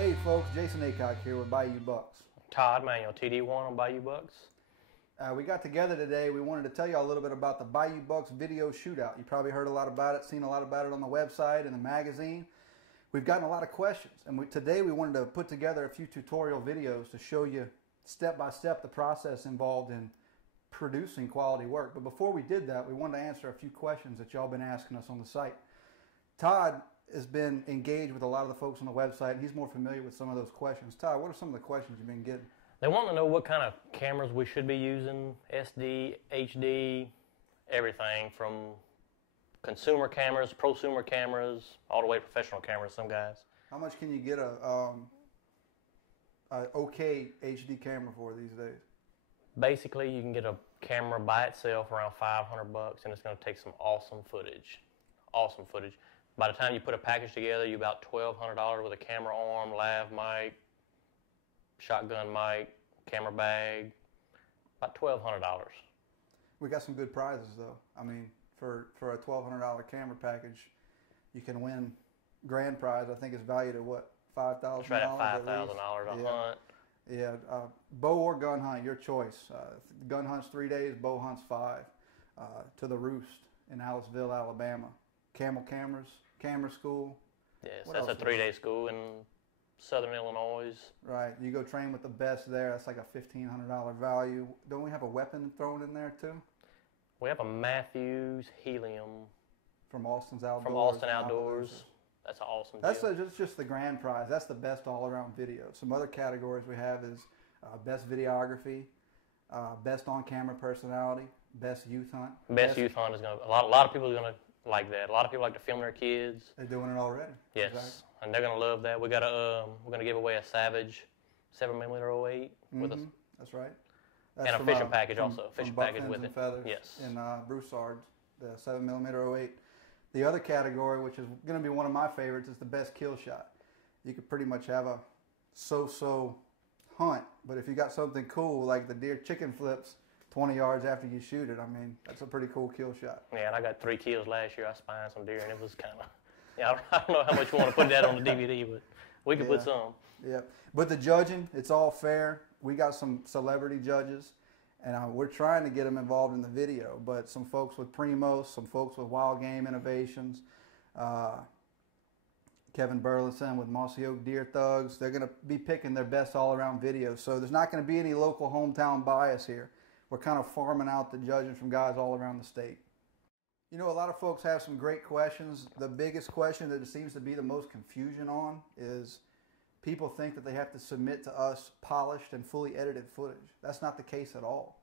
Hey folks, Jason Aycock here with Bayou Bucks. Todd Manuel, TD1 on Bayou Bucks. We got together today. We wanted to tell you a little bit about the Bayou Bucks video shootout. You probably heard a lot about it, seen a lot about it on the website and the magazine. We've gotten a lot of questions, and today we wanted to put together a few tutorial videos to show you step by step the process involved in producing quality work. But before we did that, we wanted to answer a few questions that y'all been asking us on the site. Todd has been engaged with a lot of the folks on the website, and he's more familiar with some of those questions. Todd, what are some of the questions you've been getting? They want to know what kind of cameras we should be using, SD, HD, everything from consumer cameras, prosumer cameras, all the way to professional cameras, some guys. How much can you get a okay HD camera for these days? Basically, you can get a camera by itself around $500, and it's going to take some awesome footage. Awesome footage. By the time you put a package together, you're about $1,200 with a camera arm, lav mic, shotgun mic, camera bag, about $1,200. We got some good prizes though. I mean, for a $1,200 camera package, you can win grand prize. I think it's valued at what, $5,000? Right at $5,000 a hunt. Yeah, bow or gun hunt, your choice. Gun hunt's 3 days, bow hunt's 5. To the Roost in Aliceville, Alabama. Camel Cameras, Camera School. Yes, What that's a else? 3-day school in Southern Illinois. Right, you go train with the best there. That's like a $1,500 value. Don't we have a weapon thrown in there too? We have a Matthews Helium From Austin's Outdoors. from Austin Outdoors. That's an awesome That's deal. just the grand prize. That's the best all-around video. Some other categories we have is best videography, best on-camera personality, best youth hunt. Best youth hunt is going to, a lot of people are going to like that. A lot of people like to film their kids. They're doing it already. Yes, Exactly. and they're going to love that. We're going to give away a Savage 7mm 08 with us, That's right. and a from, fishing package from- also. from Fishing Buck package Fins with and it. Feathers Yes. in Broussard, the 7mm 08. The other category, which is going to be one of my favorites, is the best kill shot. You could pretty much have a so-so hunt, but if you got something cool like the deer chicken flips 20 yards after you shoot it, I mean, that's a pretty cool kill shot. Yeah, and I got 3 kills last year. I spined some deer, and it was kind of, yeah, I don't know how much you want to put that on the DVD, but we could put some. Yeah, but the judging, it's all fair. We got some celebrity judges, and we're trying to get them involved in the video, but some folks with Primos, some folks with Wild Game Innovations, Kevin Burleson with Mossy Oak Deer Thugs, they're going to be picking their best all-around videos. So there's not going to be any local hometown bias here. We're kind of farming out the judging from guys all around the state. You know, a lot of folks have some great questions. The biggest question that seems to be the most confusion on is people think that they have to submit to us polished and fully edited footage. That's not the case at all.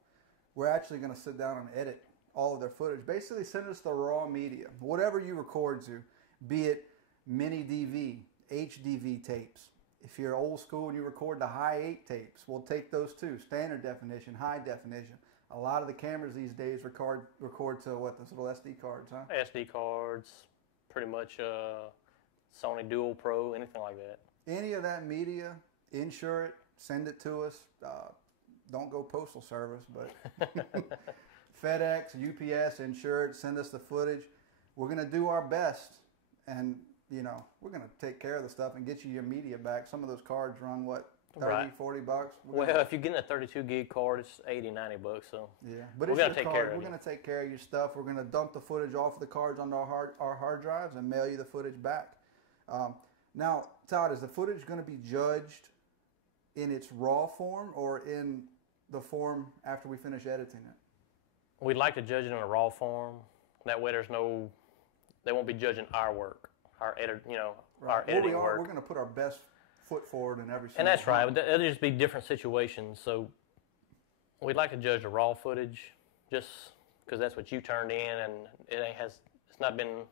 We're actually going to sit down and edit all of their footage. Basically, send us the raw media, whatever you record to, be it mini DV, HDV tapes. If you're old school and you record the high 8 tapes, we'll take those too. Standard definition, high definition. A lot of the cameras these days record to what, those little SD cards, huh? SD cards, pretty much Sony Dual Pro, anything like that. Any of that media, insure it, send it to us. Don't go postal service, but FedEx, UPS, insure it, send us the footage. We're going to do our best, and you know, we're going to take care of the stuff and get you your media back. Some of those cards run, what, 30, Right. $40? Well, if you're getting a 32 gig card, it's $80, $90. So Yeah, but we're it's gonna your take card. care of We're you. going to take care of your stuff. We're going to dump the footage off of the cards onto our hard drives and mail you the footage back. Now, Todd, is the footage going to be judged in its raw form or in the form after we finish editing it? we'd like to judge it in a raw form. That way, they won't be judging our work, our Right. editing We're work. going to put our best foot forward in every single And that's right. one. It'll just be different situations. So we'd like to judge the raw footage, just because that's what you turned in, and it's not been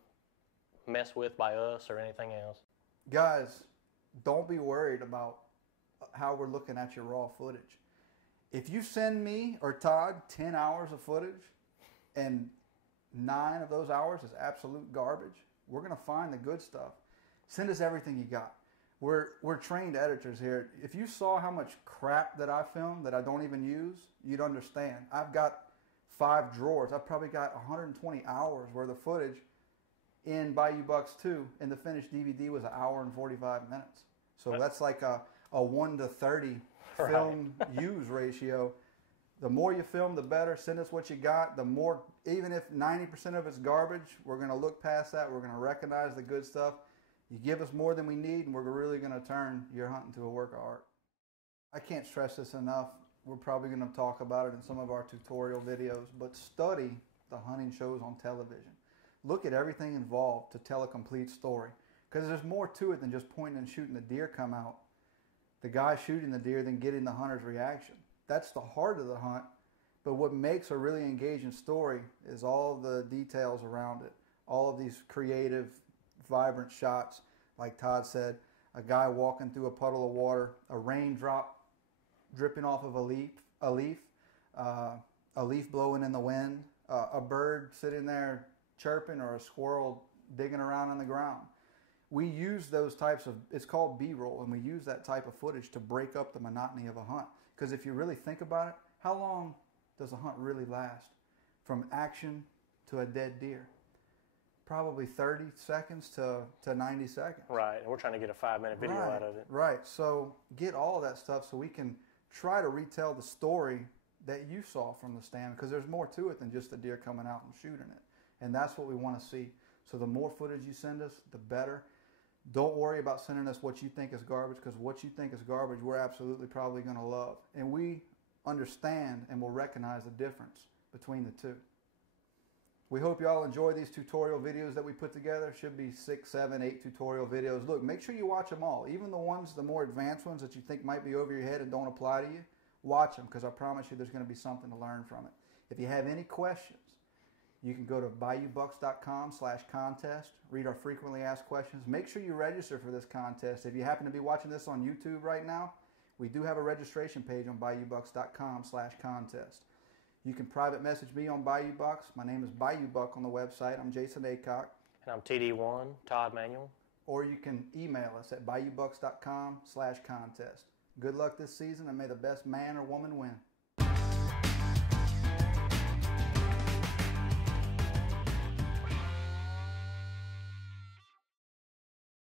messed with by us or anything else. Guys, don't be worried about how we're looking at your raw footage. If you send me or Todd 10 hours of footage and 9 of those hours is absolute garbage, we're going to find the good stuff. Send us everything you got. We're trained editors here. If you saw how much crap that I film that I don't even use, you'd understand. I've got 5 drawers. I've probably got 120 hours worth of footage in Bayou Bucks 2, and the finished DVD was 1 hour and 45 minutes. So that's like a 1 to 30 film use ratio. The more you film, the better. Send us what you got. The more, even if 90% of it's garbage, we're going to look past that. We're going to recognize the good stuff. You give us more than we need, and we're really going to turn your hunt into a work of art. I can't stress this enough. We're probably going to talk about it in some of our tutorial videos, but study the hunting shows on television. Look at everything involved to tell a complete story, because there's more to it than just pointing and shooting the deer come out. The guy shooting the deer, then getting the hunter's reaction. That's the heart of the hunt, but what makes a really engaging story is all the details around it. All of these creative, vibrant shots, like Todd said, a guy walking through a puddle of water, a raindrop dripping off of a leaf blowing in the wind, a bird sitting there chirping, or a squirrel digging around on the ground. We use those types of, it's called B-roll, and we use that type of footage to break up the monotony of a hunt. Because if you really think about it, how long does a hunt really last? From action to a dead deer? Probably 30 seconds to 90 seconds. Right, and we're trying to get a 5-minute video out of it. Right, so get all of that stuff so we can try to retell the story that you saw from the stand, because there's more to it than just the deer coming out and shooting it. And that's what we want to see. So the more footage you send us, the better. Don't worry about sending us what you think is garbage, because what you think is garbage, we're absolutely probably going to love. And we understand and will recognize the difference between the two. We hope you all enjoy these tutorial videos that we put together. Should be 6, 7, 8 tutorial videos. Look, make sure you watch them all. Even the ones, the more advanced ones that you think might be over your head and don't apply to you, watch them, because I promise you there's going to be something to learn from it. If you have any questions, you can go to BayouBucks.com/contest, read our frequently asked questions. Make sure you register for this contest. If you happen to be watching this on YouTube right now, we do have a registration page on BayouBucks.com/contest. You can private message me on Bayou Bucks. My name is Bayou Buck on the website. I'm Jason Aycock. And I'm TD1, Todd Manuel. Or you can email us at BayouBucks.com/contest. Good luck this season, and may the best man or woman win.